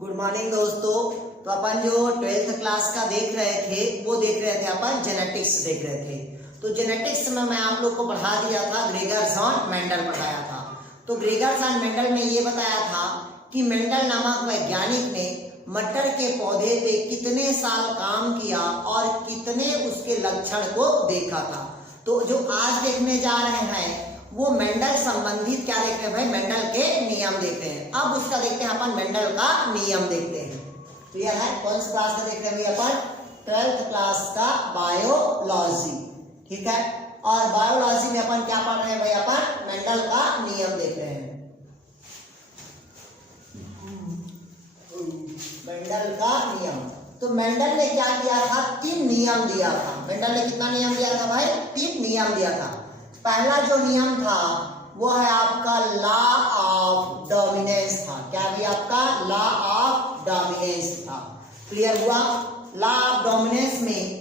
Good morning दोस्तों। तो अपन जो 12th क्लास का देख रहे थे वो देख रहे थे अपन जेनेटिक्स देख रहे थे। तो जेनेटिक्स में मैं आप लोग को पढ़ा दिया था, ग्रेगर्स और मेंडल पढ़ाया था। तो ग्रेगर्स और मेंडल ने ये बताया था कि मेंडल नामक वैज्ञानिक ने मटर के पौधे पे कितने साल काम किया और कितने उसके लक्षण को देखा था। तो जो आज देखने जा रहे हैं वो मेंडल संबंधित क्या देख रहे हैं भाई, मेंडल के नियम देख रहे हैं। अब उसका देखते हैं अपन, मेंडल का नियम देखते हैं। क्लियर है? कौन सी क्लास का देख रहे हैं भाई अपन? 12th क्लास का बायोलॉजी। ठीक है, और बायोलॉजी में अपन क्या पढ़ रहे हैं भाई? अपन मेंडल का नियम देख रहे हैं। मेंडल का नियम, तो मेंडल ने क्या किया था? 3 नियम दिया था। मेंडल ने कितना नियम दिया था भाई? 3 नियम दिया था। पहला जो नियम था वो है आपका लॉ ऑफ डोमिनेंस था। क्या भी आपका? लॉ ऑफ डोमिनेंस था। क्लियर हुआ? लॉ ऑफ डोमिनेंस में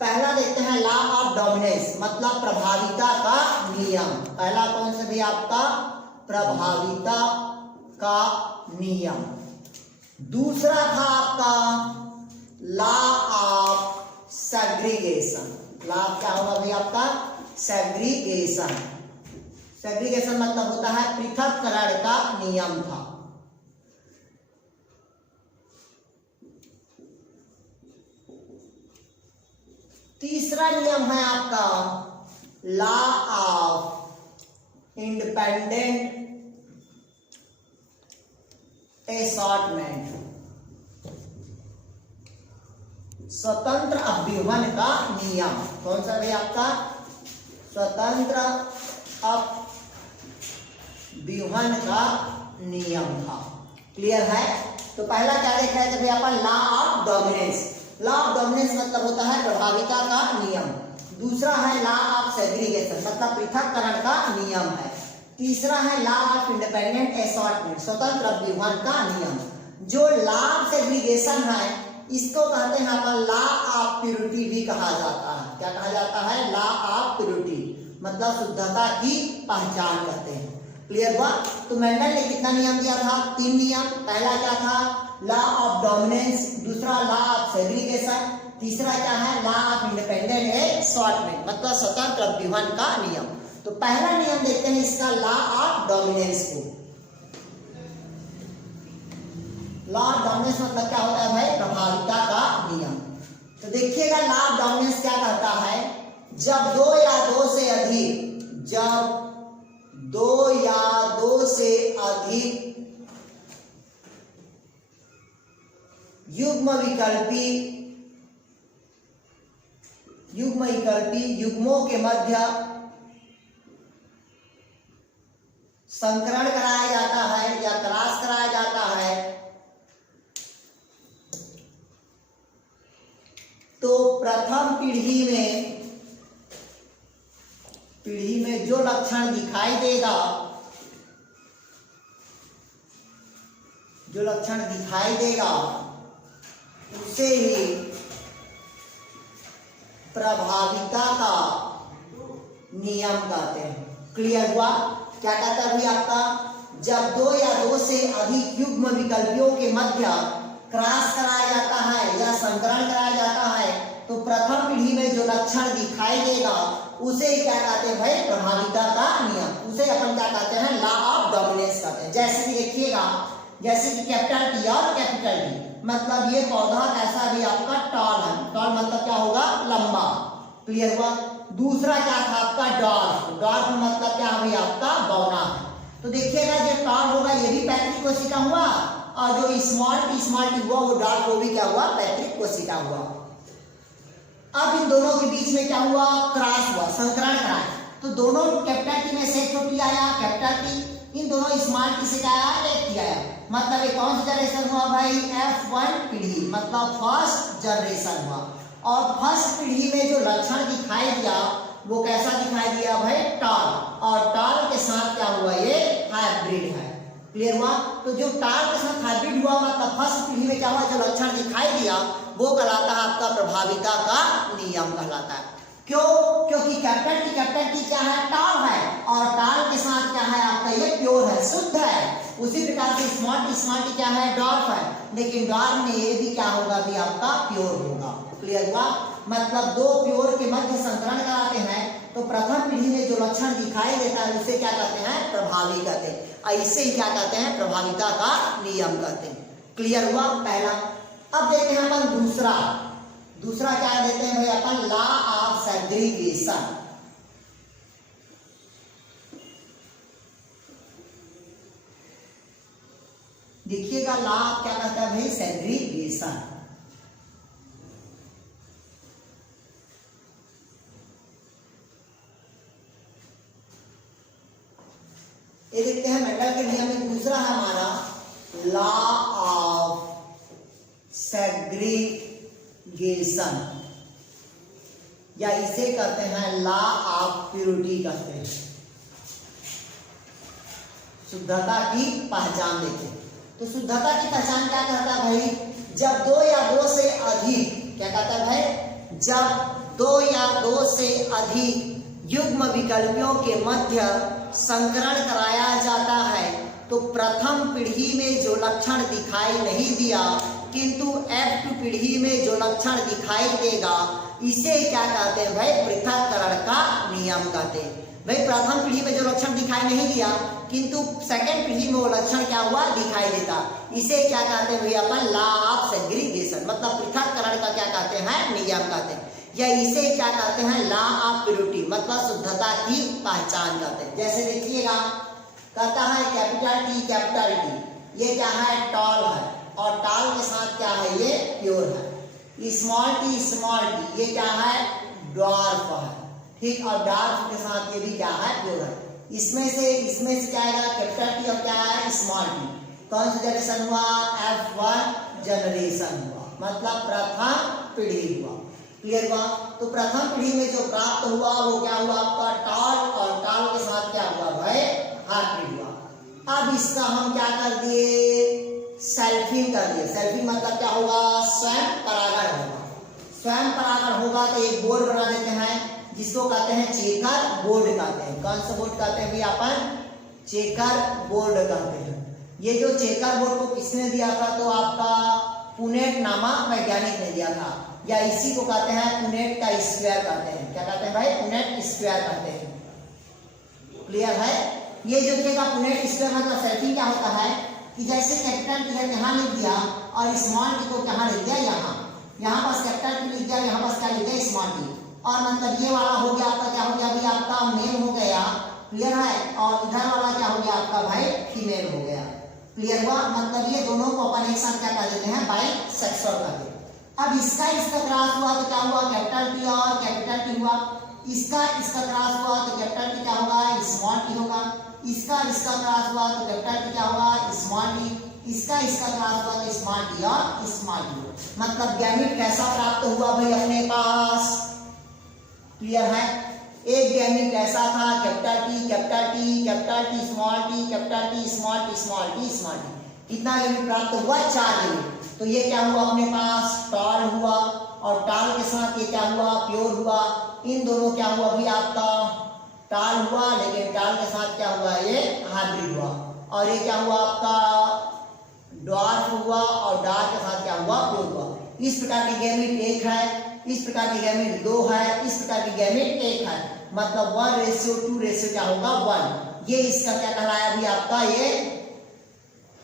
पहला देखते हैं लॉ ऑफ डोमिनेंस मतलब प्रभाविता का नियम। पहला कौन सा भी आपका? प्रभाविता का नियम। दूसरा था आपका लॉ ऑफ सेग्रीगेशन। लॉ क्या होगा भाई आपका? सेग्रीगेशन। सेग्रीगेशन मतलब होता है पृथक्करण का नियम था। तीसरा नियम है आपका लॉ ऑफ इंडिपेंडेंट असॉर्टमेंट, स्वतंत्र अभ्यूहन का नियम। कौन सा भाई आपका? स्वतंत्र अभ्यूहन का नियम था। क्लियर है? तो पहला क्या देख रहे थे भाई अपन? Law of dominance. Law of dominance मतलब होता है प्रभाविता का नियम। दूसरा है लॉ ऑफ सेग्रीगेशन मतलब पृथक्करण का नियम है। तीसरा है लॉ ऑफ इंडिपेंडेंट असॉर्टमेंट, स्वतंत्र अभ्यूहन का नियम। जो लॉ ऑफ सेग्रीगेशन है इसको कहते हैं अपन लॉ ऑफ प्यूरिटी भी कहा जाता है। क्या कहा जाता है? लॉ ऑफ प्यूरिटी मतलब शुद्धता की पहचान करते हैं। क्लियर हुआ? तो मेंडल ने कितना नियम दिया था? 3 नियम। पहला क्या था? Law of dominance. दूसरा लॉ ऑफ सेग्रीगेशन। तीसरा क्या है? लॉ ऑफ इंडिपेंडेंट असॉर्टमेंट मतलब स्वतंत्र अभ्यूहन का नियम। तो पहला नियम देखते हैं इसका, लॉ ऑफ डोमिनेंस को। लॉ ऑफ डोमिनेंस मतलब क्या होता है भाई? प्रभाविता का नियम। तो देखिएगा लॉ ऑफ डोमिनेंस क्या कहता है? जब 2 या 2 से अधिक, जब 2 या 2 से अधिक युग्म विकल्पी युग्मों के मध्य संकरण कराया जाता है या क्रॉस कराया जाता है तो प्रथम पीढ़ी में जो लक्षण दिखाई देगा, उसे ही प्रभाविता का नियम कहते हैं। क्लियर हुआ? क्या कहता है भाई आपका? जब 2 या 2 से अधिक युग्म विकल्पियों के मध्य क्रॉस कराया जाता है या संकरण कराया जाता है तो प्रथम पीढ़ी में जो लक्षण दिखाई देगा उसे क्या कहते हैं भाई? प्रभाविता का नियम। उसे अपन क्या कहते हैं? लॉ ऑफ डोमिनेंस कहते हैं। जैसे कि देखिएगा, जैसे कि कैपिटल टी और कैपिटल टी मतलब ये पौधा कैसा भी आपका? टॉल है। टॉल मतलब क्या होगा? लंबा। क्लियर हुआ? दूसरा क्या था आपका? डॉर्फ। डॉर्फ मतलब क्या है आपका? बौना है। तो देखिएगा जो टॉल होगा ये भी पैतृक कोशिका हुआ और जो स्मॉल टी हुआ वो डॉर्फ, वो भी क्या हुआ? पैतृक कोशिका हुआ। अब इन दोनों के बीच में क्या हुआ? क्रॉस हुआ, संकरण कराया। तो दोनों कैपिटल टी में से छोटी आया कैपिटल टी, इन दोनों स्मॉल टी से क्या आया? एक टी आया। मतलब ये कौन सा जनरेशन हुआ भाई? F1 पीढ़ी मतलब फर्स्ट जनरेशन हुआ। और फर्स्ट पीढ़ी में जो लक्षण दिखाई दिया वो कैसा दिखाई दिया भाई? टॉल। और टॉल के साथ क्या हुआ? ये हाइब्रिड है। क्लियर हुआ? तो जो टॉल के साथ हाइब्रिड हुआ मतलब फर्स्ट पीढ़ी में क्या हुआ? जो लक्षण दिखाई दिया वो कहलाता है आपका प्रभाविता का नियम कहलाता है। क्यों? क्योंकि कैपिटल टी क्या है? टॉल है, और टॉल के साथ क्या है आपका? ये प्योर है, शुद्ध है। उसी प्रकार से स्मॉल टी क्या है? डॉर्फ है, लेकिन डॉर्फ में ये भी क्या होगा भी आपका? प्योर होगा। क्लियर हुआ? मतलब दो प्योर के मध्य संकरण कराते हैं तो प्रथम पीढ़ी में जो लक्षण दिखाई देता है उसे क्या कहते हैं? प्रभावी कहते हैं। ऐसे ही क्या कहते हैं? प्रभाविता का नियम कहते हैं। क्लियर हुआ पहला। अब देखते हैं अपन दूसरा क्या देते हैं भाई अपन? Law of segregation. देखिएगा लॉ क्या कहता है भाई? सेग्रीगेशन। ये देखते हैं मेंडल के नियम में दूसरा है हमारा लॉ ऑफ सेग्रीगेशन, या इसे कहते हैं लॉ ऑफ प्योरिटी कहते हैं। शुद्धता की पहचान देते हैं। तो शुद्धता की पहचान क्या कहता है भाई? जब दो या दो से अधिक, क्या कहता है भाई? जब दो या दो से अधिक युग्म विकल्पियों के मध्य संकरण कराया जाता है तो प्रथम पीढ़ी में जो लक्षण दिखाई नहीं दिया किंतु F2 पीढ़ी में जो लक्षण दिखाई देगा इसे क्या कहते हैं भाई? पृथक्करण का नियम कहते हैं। भाई प्रथम पीढ़ी में जो लक्षण दिखाई नहीं दिया किंतु सेकंड पीढ़ी में वो लक्षण क्या हुआ? दिखाई देता। इसे क्या कहते हैं भाई अपन? लॉ ऑफ सेग्रीगेशन, मतलब पृथक्करण का क्या कहते हैं? नियम कहते हैं। या इसे क्या कहते हैं? लॉ ऑफ प्योरिटी, मतलब शुद्धता की पहचान कहते हैं। जैसे देखिएगा कहता है कैपिटल टी ये क्या है? टॉल है, और टॉल के साथ क्या है? ये प्योर है। स्मॉल टी ये क्या है? डॉर्फ है, ठीक। और डॉर्फ के साथ ये भी क्या है? प्योर है। इसमें से क्या आएगा? कैपिटल टी और क्या है? Small T. कौन सा जनरेशन हुआ? F1 जनरेशन हुआ, मतलब प्रथम पीढ़ी हुआ। क्लियर हुआ? तो प्रथम पीढ़ी में जो प्राप्त हुआ वो क्या हुआ आपका? टॉल, और टॉल के साथ क्या हुआ भाई? हाइब्रिड हुआ। अब इसका हम क्या कर दिए? सेल्फिंग कर दिए। सेल्फिंग मतलब क्या होगा? स्वयं परागण होगा। स्वयं परागण होगा तो एक बोर्ड बना देते हैं जिसको कहते हैं चेकर बोर्ड कहते हैं। कौन सा बोर्ड कहते हैं भाई अपन? चेकर बोर्ड कहते हैं। ये जो चेकर बोर्ड को किसने दिया था? तो आपका पुनेट नामक वैज्ञानिक ने दिया था, या इसी को कहते हैं पुनेट का स्क्वायर कहते हैं। क्या कहते हैं भाई? पुनेट स्क्वायर कहते हैं। क्लियर है? ये जो देखिएगा पुनेट स्क्वायर मतलब सेल्फिंग क्या होता है कि जैसे कैपिटल टी यहाँ लिख दिया और स्मॉल टी को कहाँ लिख दिया? यहाँ पास कैपिटल टी लिख दिया, यहाँ पास क्या लिख दिया? Small T. और मतलब ये वाला हो गया आपका, क्या हो गया भाई? आपका मेल हो गया। क्लियर है? और इधर वाला क्या हो गया आपका भाई? फीमेल हो गया। क्लियर हुआ? मतलब ये दोनों को अपन एक साथ क्या कर देते हैं? बाइसेक्सुअल कर देते हैं। अब इसका क्रॉस हुआ तो क्या हुआ? कैपिटल टी और कैपिटल टी हुआ। इसका क्रॉस हुआ तो कैपिटल टी क्या होगा? स्मॉल टी होगा। इसका क्रॉस हुआ तो कैपिटल टी क्या होगा? Small T. इसका क्रॉस हुआ तो स्मॉल टी और स्मॉल टी। मतलब गैमेट कैसा प्राप्त हुआ भाई अपने पास? क्लियर है? एक गैमेट ऐसा था capital T, small T, capital T, small T, small T, small T. कितना गैमेट प्राप्त हुआ? 4 गैमेट। तो ये क्या हुआ अपने पास? टॉल हुआ, और टॉल के साथ ये क्या हुआ? प्योर हुआ। इन दोनों क्या हुआ भी आपका? टॉल हुआ, लेकिन टॉल के साथ क्या हुआ? ये हाइब्रिड हुआ। और ये क्या हुआ आपका? डॉर्फ हुआ, और डॉर्फ के साथ क्या हुआ? प्योर हुआ। इस प्रकार के गैमेट 1 है, इस प्रकार की गैमेट 2 है, इस प्रकार की गैमेट 1 है। मतलब 1:2 क्या होगा? 1। ये इसका क्या कहलाया भी आपका? ये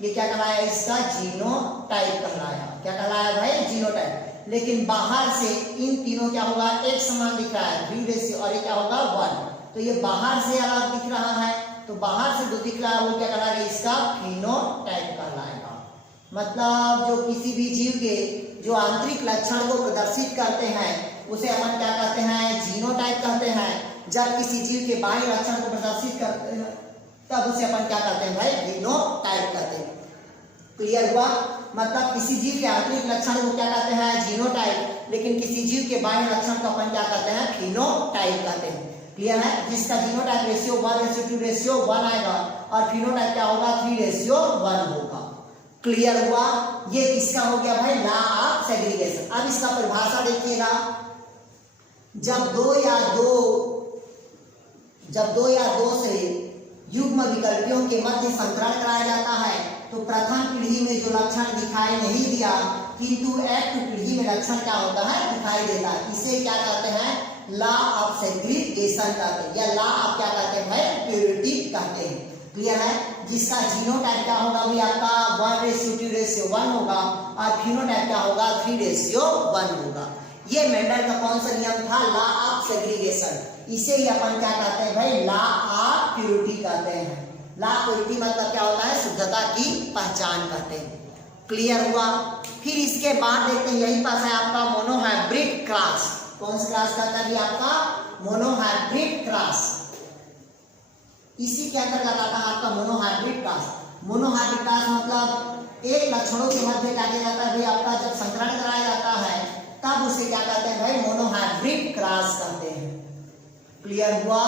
क्या कहलाया? इसका जीनोटाइप कहलाया। क्या कहलाया भाई? जीनोटाइप। लेकिन बाहर से इन तीनों क्या होगा? एक समान दिख रहा है, 3:, और ये क्या होगा? 1। तो ये बाहर से अलग दिख रहा है, तो बाहर से जो दिख रहा है वो क्या कहलाएगा? इसका फिनोटाइप कहलाएगा। मतलब जो किसी भी जीव के जो आंतरिक लक्षण को प्रदर्शित करते हैं उसे अपन क्या कहते हैं? जीनोटाइप कहते हैं। जब किसी जीव के बाह्य लक्षण को प्रदर्शित करते हैं तब उसे अपन क्या कहते हैं भाई? जीनोटाइप कहते हैं। क्लियर हुआ? मतलब किसी जीव के आंतरिक लक्षण को क्या कहते हैं? जीनोटाइप, लेकिन किसी जीव के बाह्य लक्षण को अपन क्या कहते हैं? फिनोटाइप कहते हैं। क्लियर है? जिसका जीनोटाइप रेशियो 1:2:1 आएगा और फिनोटाइप क्या होगा? 3:1 होगा। क्लियर हुआ? ये किसका हो गया भाई? Law of segregation. अब इसका परिभाषा देखिएगा। जब दो या दो से युग्म विकल्पियों के मध्य संकरण कराया जाता है तो प्रथम पीढ़ी में जो लक्षण दिखाई नहीं दिया किंतु एक्ट पीढ़ी में लक्षण क्या होता है, दिखाई देता है, इसे क्या कहते हैं, लॉ ऑफ सेग्रीगेशन कहते हैं, या लॉ ऑफ क्या कहते हैं भाई, प्योरिटी कहते हैं। क्लियर है। जिसका जीनोटाइप क्या होगा भाई आपका 1:2:1 होगा और फिनोटाइप क्या होगा 3:1 होगा। ये मेंडल का कौन सा नियम था, लॉ ऑफ सेग्रीगेशन। इसे ही अपन क्या कहते हैं भाई, लॉ ऑफ प्योरिटी कहते हैं। लॉ ऑफ प्योरिटी मतलब क्या होता है, शुद्धता की पहचान कहते हैं। क्लियर हुआ। फिर इसके बाद देखते हैं यही पास है आपका मोनोहाइब्रिड क्रॉस। कौन सा क्रॉस कहता है आपका, मोनोहाइब्रिड क्रॉस। इसी के अंतर्गत आता है आपका मोनोहाइब्रिड क्रॉस। मोनोहाइब्रिड क्रॉस मतलब एक लक्षणों के मध्य क्या किया जाता है भाई आपका, जब संकरण कराया जाता है तब उसे क्या कहते हैं भाई, मोनोहाइब्रिड क्रॉस कहते हैं। क्लियर हुआ।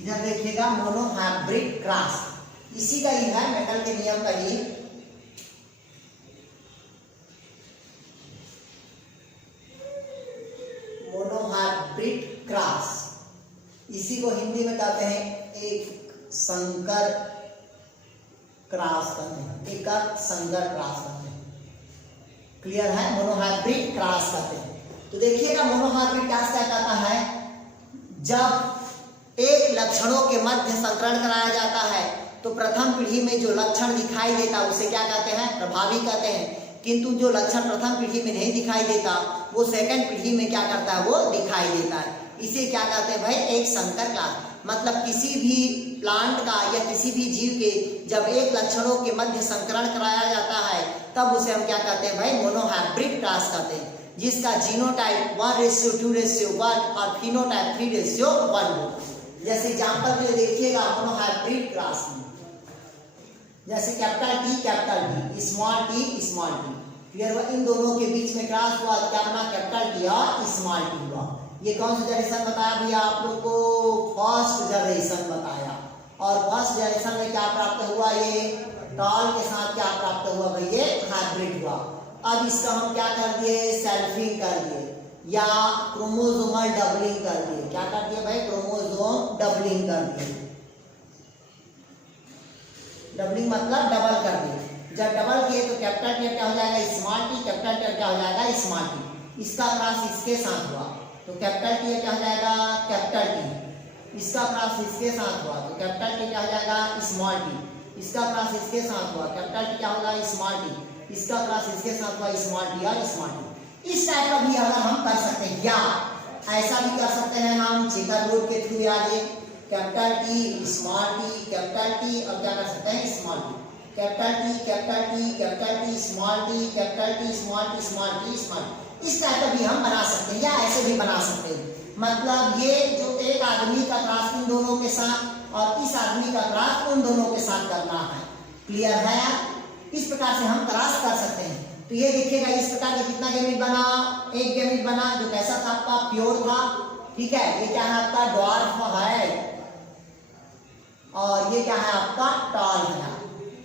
इधर देखिएगा मोनोहाइब्रिड क्रॉस, इसी का ही है मेंडल के नियम का ही। मोनोहाइब्रिड क्रॉस, इसी को हिंदी में कहते हैं एक संकर क्रॉस कहते हैं, एक संकर क्रॉस कहते हैं। क्लियर है, मोनोहाइब्रिड क्रॉस कहते हैं। तो देखिएगा मोनोहाइब्रिड क्रॉस क्या कहता है, जब एक लक्षणों के मध्य संकरण कराया जाता है तो प्रथम पीढ़ी में जो लक्षण दिखाई देता उसे क्या कहते हैं, प्रभावी कहते हैं। किंतु जो लक्षण प्रथम पीढ़ी में नहीं दिखाई देता वो सेकंड पीढ़ी में क्या करता है, वो दिखाई देता है। इसे क्या कहते हैं भाई, एक संकर क्लास। मतलब किसी भी प्लांट का या किसी भी जीव के जब एक लक्षणों के मध्य संकरण कराया जाता है तब उसे हम क्या कहते हैं भाई, मोनोहाइब्रिड क्रॉस कहते हैं, जिसका जीनोटाइप 1:2:1 और फिनोटाइप 3:1 हो। जैसे एग्जांपल के लिए देखिएगा मोनोहाइब्रिड क्रॉस में, जैसे capital T, small T. Clear हुआ। इन दोनों के बीच में क्रॉस हुआ, क्या बना, कैपिटल टी और स्मॉल टी हुआ। ये कौन सा जनरेशन बताया भैया आप लोग को, फर्स्ट जनरेशन बताया। और फर्स्ट जनरेशन में क्या प्राप्त हुआ, ये टॉल के साथ क्या प्राप्त हुआ भाई, ये हाइब्रिड हुआ। अब इसका हम क्या कर दिए, सेल्फिंग कर दिए या क्रोमोसोमल डबलिंग कर दिए। क्या कर दिए भाई, क्रोमोसोम डबलिंग कर दिए। डबलिंग मतलब डबल कर दिए। जब डबल किए तो कैपिटल टी क्या हो जाएगा, स्मॉल टी, कैपिटल टी क्या हो जाएगा, स्मॉल टी। इसका क्रॉस इसके साथ हुआ तो कैपिटल टी क्या हो जाएगा, कैपिटल टी। इसका क्रॉस इसके साथ हुआ तो कैपिटल टी क्या हो जाएगा, स्मॉल टी। इसका क्रॉस इसके साथ हुआ, कैपिटल टी क्या होगा, स्मॉल टी। इसका क्रॉस इसके साथ हुआ, स्मॉल टी और स्मॉल टी। इस टाइप का भी अगर हम कर सकते हैं, या ऐसा भी कर सकते हैं हम चेकर बोर्ड के थ्रू, यार ये capital T, small T, capital T और क्या कर सकते हैं, small T. Capital T, capital T, capital T, small T, capital T, small T, small T, small T. इस टाइप का भी हम बना सकते हैं या ऐसे भी बना सकते हैं। मतलब ये जो एक आदमी का क्रॉस इन दोनों के साथ और इस आदमी का क्रॉस उन दोनों के साथ करना है। क्लियर है यार, इस प्रकार से हम क्रॉस कर सकते हैं। तो ये देखिएगा इस प्रकार के कितना गैमेट बना, एक गैमेट बना जो कैसा था आपका, प्योर था। ठीक है, ये क्या है आपका, ड्वार्फ है और ये क्या है आपका, टॉल है।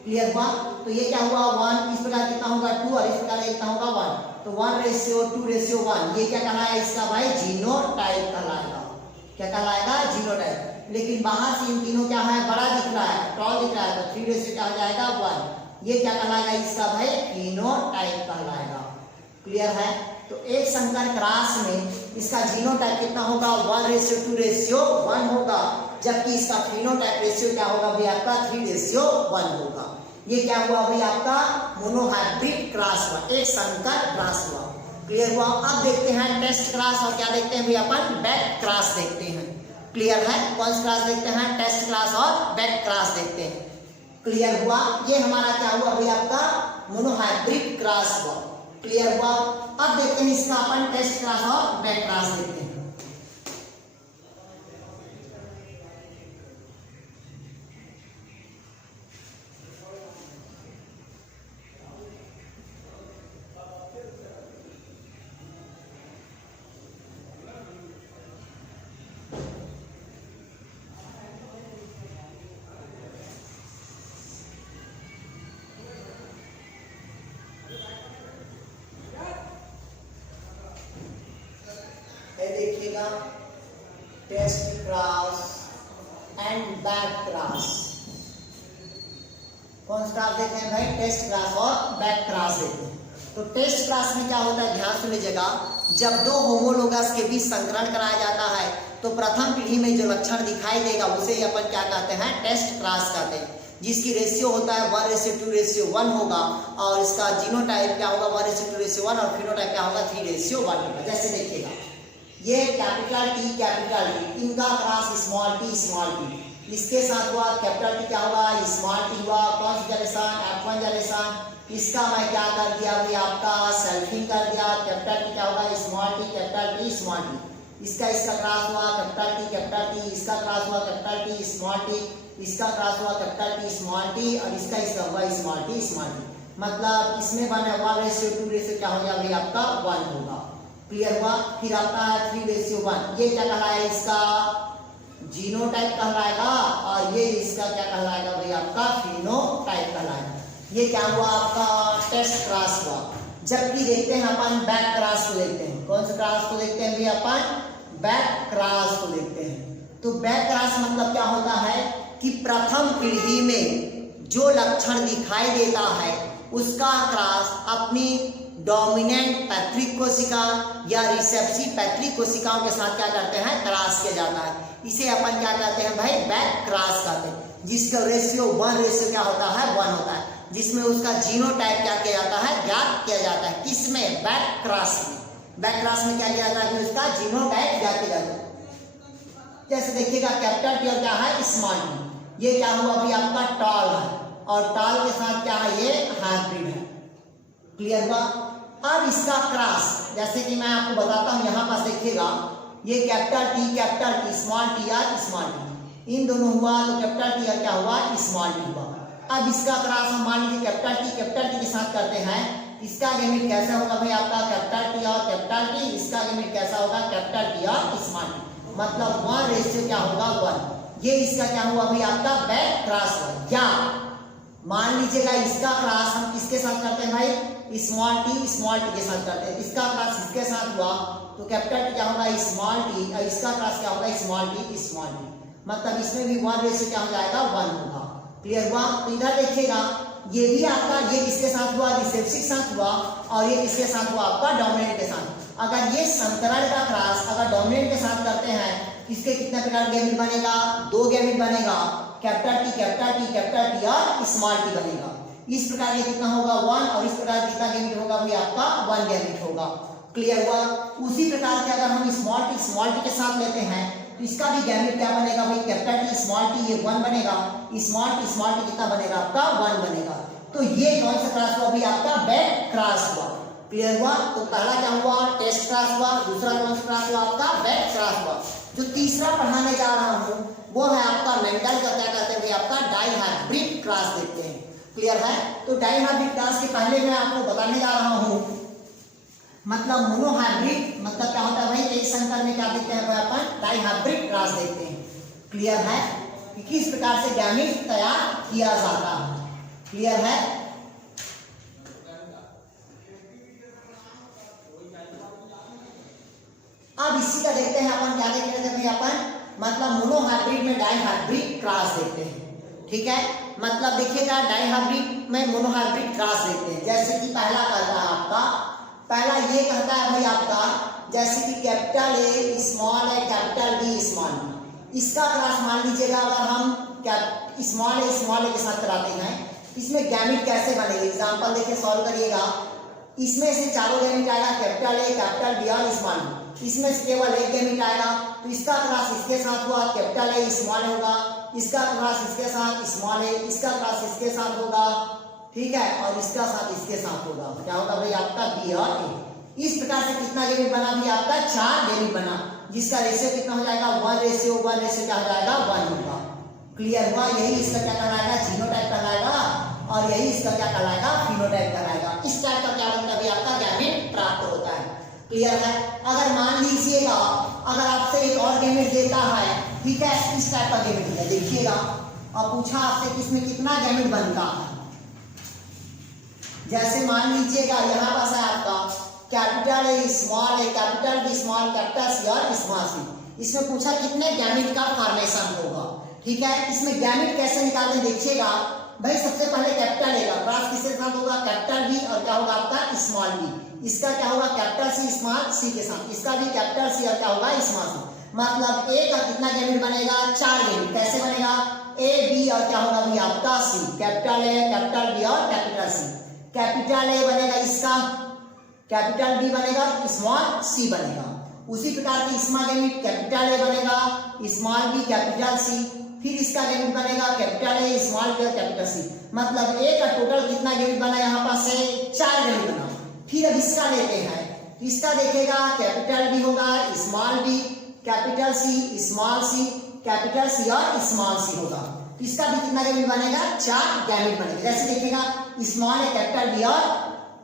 क्लियर हुआ। तो ये क्या हुआ 1, इस प्रकार कितना होगा 2 और इस प्रकार कितना होगा 1। तो 1:2:1 ये क्या कहलाएगा इसका भाई, जीनोटाइप कहलाएगा। क्या कहलाएगा, जीनोटाइप। लेकिन बाहर से इन तीनों क्या है, बड़ा दिख रहा है, टॉल दिख रहा है, तो 3 क्या हो जाएगा 1। ये क्या कहलाएगा इसका भाई, फिनोटाइप कहलाएगा। क्लियर है। तो एक संकर क्रॉस में इसका जीनोटाइप कितना होगा, 1:2:1 होगा, जबकि इसका फिनोटाइप रेशियो क्या होगा भाई आपका, 3:1 होगा। ये क्या हुआ भाई आपका, मोनोहाइब्रिड क्रॉस हुआ, एक संकर क्रॉस हुआ। क्लियर हुआ। अब देखते हैं टेस्ट क्रॉस और क्या देखते हैं भाई अपन, बैक क्रॉस देखते हैं। क्लियर है, कौन सा क्रॉस देखते हैं, टेस्ट क्रॉस और बैक क्रॉस देखते हैं। क्लियर हुआ। ये हमारा क्या हुआ भाई आपका, मोनोहाइब्रिड क्रॉस हुआ। क्लियर हुआ। अब देखते हैं इसका अपन टेस्ट क्रॉस और बैक क्रॉस देखते हैं। कौन सा क्रास देते हैं भाई, टेस्ट क्रास और बैक क्रास देते हैं। तो टेस्ट क्रास में क्या होता है, ध्यान से लीजिएगा, जब दो होमोलोगस के बीच संकरण कराया जाता है तो प्रथम पीढ़ी में जो लक्षण दिखाई देगा उसे ही अपन क्या कहते हैं, टेस्ट क्रास कहते हैं, जिसकी रेशियो होता है 1:2:1 होगा और इसका जीनोटाइप क्या होगा 1:2:1 और फिनोटाइप क्या होगा 3:1 होगा। जैसे देखिएगा ये कैपिटल टी इनका क्रॉस स्मॉल टी इसके साथ हुआ, कैपिटल टी क्या होगा स्मॉल टी हुआ, कौन सा जनरेशन F1 जनरेशन, इसका मैं क्या कर दिया भाई आपका सेल्फिंग कर दिया, कैपिटल टी क्या होगा small T capital T small T, इसका क्रॉस हुआ कैपिटल टी, इसका क्रॉस हुआ कैपिटल टी स्मॉल टी, इसका क्रॉस हुआ कैपिटल टी स्मॉल टी और इसका हुआ स्मॉल टी, मतलब इसमें बने 1:2 क्या हो गया भाई आपका 1 होगा। क्लियर हुआ। फिर आपका है 3:1, ये क्या कहलाएगा इसका जीनोटाइप कहलाएगा और ये इसका क्या कहलाएगा भाई आपका फिनोटाइप कहलाएगा। ये क्या हुआ आपका टेस्ट क्रॉस हुआ। जबकि देखते हैं अपन बैक क्रॉस को देखते हैं, कौन सा क्रॉस को देखते हैं भाई अपन बैक क्रॉस को देखते हैं। तो बैक क्रॉस मतलब क्या होता है कि प्रथम पीढ़ी में जो लक्षण दिखाई देता है उसका क्रॉस अपनी डोमिनेंट पैट्रिक कोशिका या रिसेप्सिव पैट्रिक कोशिकाओं के साथ क्या करते हैं क्रॉस किया जाता है। इसे अपन क्या कहते हैं भाई बैक क्रॉस कहते हैं, जिसका रेशियो क्या होता है 1 होता है, जिसमें उसका जीनोटाइप क्या किया जाता है ज्ञात किया जाता है। किसमें बैक क्रॉस में, बैक क्रॉस में क्या किया जाता है उसका जीनोटाइप ज्ञात किया जाता है। जैसे देखिएगा कैपिटल टी और क्या है स्मॉल टी, ये क्या हुआ अभी आपका टॉल है और टॉल के साथ क्या है ये हाइब्रिड है। क्लियर हुआ। अब इसका क्रॉस जैसे कि मैं आपको बताता हूं, यहाँ पास देखिएगा ये कैपिटल टी स्मॉल टी और स्मॉल टी इन दोनों हुआ, तो कैपिटल टी और क्या हुआ स्मॉल टी हुआ। अब इसका क्रॉस हम मान लीजिए कैपिटल टी के साथ करते हैं, इसका गेमिट कैसा होगा भाई आपका कैपिटल टी और कैपिटल टी, इसका गेमिट कैसा होगा कैपिटल टी और स्मॉल टी, मतलब 1:1 क्या होगा 1। ये इसका क्या हुआ भाई आपका बैक क्रॉस हुआ। या मान लीजिएगा इसका क्रॉस हम किसके साथ करते हैं भाई स्मॉल टी के साथ करते हैं, इसका क्रॉस इसके साथ हुआ तो कैपिटल टी क्या होगा स्मॉल टी और इसका क्रॉस क्या होगा स्मॉल टी, मतलब इसमें भी 1:1 क्या हो जाएगा 1 होगा। क्लियर हुआ। तो इधर देखिएगा ये भी आपका ये किसके साथ हुआ रिसेप्सिव के साथ हुआ और ये किसके साथ हुआ आपका डोमिनेंट के साथ। अगर ये संकरण का क्रॉस अगर डोमिनेंट के साथ करते हैं इसके कितने प्रकार गैमेट बनेगा 2 गैमेट बनेगा, कैपिटल टी और स्मॉल टी बनेगा। इस प्रकार ये कितना होगा 1 और इस प्रकार कितना गैमेट होगा भाई आपका 1 गैमेट होगा। क्लियर हुआ। उसी प्रकार से अगर हम स्मॉल टी के साथ लेते हैं तो इसका भी गैमेट क्या बनेगा भाई कैपिटल टी स्मॉल टी ये 1 बनेगा, स्मॉल टी कितना बनेगा आपका 1 बनेगा। तो ये कौन सा क्रॉस हुआ भाई आपका बैक क्रॉस हुआ। क्लियर हुआ। तो पहला क्या हुआ टेस्ट क्रॉस हुआ, दूसरा कौन सा क्रॉस हुआ आपका बैक क्रॉस हुआ। जो तीसरा पढ़ाने जा रहा हूं वो है आपका मेंडल का क्या कहते हैं भाई आपका डाइहाइब्रिड क्रॉस देखते हैं। क्लियर है। तो डाइहाइब्रिड क्रॉस के पहले मैं आपको बताने जा रहा हूं मतलब मोनोहाइब्रिड मतलब क्या होता है भाई एक संकर में क्या देखते हैं अपन डाइहाइब्रिड क्रॉस देखते हैं। क्लियर है कि किस प्रकार से गैमेट तैयार किया जाता है। क्लियर है। अब इसी का देखते हैं अपन क्या देख रहे थे भाई अपन मतलब मोनोहाइब्रिड में डाइहाइब्रिड क्रॉस देखते हैं। ठीक है। मतलब देखिएगा डाइहाइब्रिड में मोनोहाइब्रिड क्रॉस देखते हैं। जैसे कि पहला कहता है आपका पहला ये कहता है भाई आपका जैसे कि कैपिटल ए स्मॉल है कैपिटल बी स्मॉल, इसका क्रॉस मान लीजिएगा अगर हम स्मॉल ए के साथ कराते हैं इसमें गैमेट कैसे बनेगा। एग्जांपल देखिए सॉल्व करिएगा। इसमें से चारों गैमेट आएगा कैपिटल ए कैपिटल बी और स्मॉल, इसमें से केवल एक गैमेट आएगा तो इसका क्रॉस इसके साथ हुआ कैपिटल ए स्मॉल होगा, इसका क्रॉस इसके साथ स्मॉल ए, इसका क्रॉस इसके साथ होगा। ठीक है। और इसका साथ इसके साथ होगा क्या होगा भाई आपका बी और ए। इस प्रकार से कितना गैमेट बना भी आपका 4 गैमेट बना, जिसका रेशियो कितना हो जाएगा 1:1 क्या हो जाएगा 1 होगा। क्लियर हुआ। यही इसका क्या कहलाएगा जीनोटाइप कहलाएगा और यही इसका क्या कहलाएगा फिनोटाइप कहलाएगा। इस टाइप का क्या बनता है आपका गैमेट प्राप्त होता है। क्लियर है। अगर मान लीजिएगा अगर आपसे एक और गैमेट देता है, ठीक है, इस टाइप का गैमेट दिया देखिएगा और पूछा आपसे किसमें कितना गैमेट बनता है। जैसे मान लीजिएगा यहाँ पास है आपका capital A small A capital B small capital C और स्मॉल सी, इसमें पूछा कितने गैमेट का फॉर्मेशन होगा। ठीक है। इसमें गैमेट कैसे निकालते देखिएगा। भाई सबसे पहले कैपिटल ए का क्रॉस किसके साथ होगा, कैपिटल बी, और क्या होगा आपका स्मॉल बी। इसका क्या होगा, कैपिटल सी स्मॉल सी के साथ, इसका भी कैपिटल सी और क्या होगा स्मॉल सी। मतलब ए का कितना गैमेट बनेगा, 4 गैमेट। कैसे बनेगा, ए बी और क्या होगा भी आपका सी, कैपिटल ए कैपिटल बी और कैपिटल सी। कैपिटल ए बनेगा इसका, कैपिटल बी बनेगा, स्मॉल सी बनेगा। उसी प्रकार की इसका गैमेट कैपिटल ए बनेगा, स्मॉल बी कैपिटल सी, फिर इसका गैमेट बनेगा कैपिटल ए स्मॉल बी और कैपिटल सी। मतलब ए का टोटल कितना गैमेट बना यहाँ पर से 4 गैमेट बना। फिर अब इसका लेते हैं, इसका देखेगा कैपिटल बी होगा, small B, capital C, small C, capital C और स्मॉल सी होगा। इसका भी कितना गैमेट बनेगा, 4 गैमेट बनेगा। जैसे देखेगा स्मॉल है कैपिटल बी और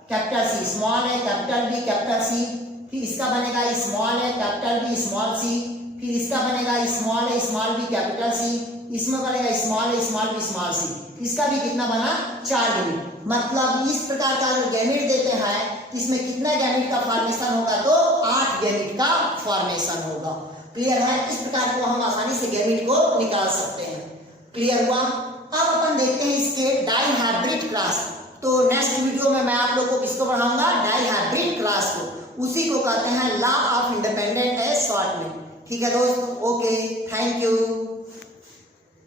कैपिटल सी, स्मॉल है कैपिटल बी कैपिटल सी, फिर इसका बनेगा स्मॉल है कैपिटल बी स्मॉल सी, फिर इसका बनेगा स्मॉल है स्मॉल बी कैपिटल सी, इसमें बनेगा स्मॉल है स्मॉल बी स्मॉल सी। इसका भी कितना बना, 4 गैमेट। मतलब इस प्रकार का अगर गैमेट देते हैं इसमें कितना गैमेट का फॉर्मेशन होगा, तो 8 गैमेट का फॉर्मेशन होगा। क्लियर है, इस प्रकार को हम आसानी से गैमेट को निकाल सकते हैं। क्लियर हुआ। अब अपन देखते हैं इसके डाइहाइब्रिड क्लास। तो नेक्स्ट वीडियो में मैं आप लोग को किसको पढ़ाऊंगा, डाइहाइब्रिड क्लास को। उसी को कहते हैं लॉ ऑफ इंडिपेंडेंट है शॉर्ट में। ठीक है दोस्त, ओके, थैंक यू।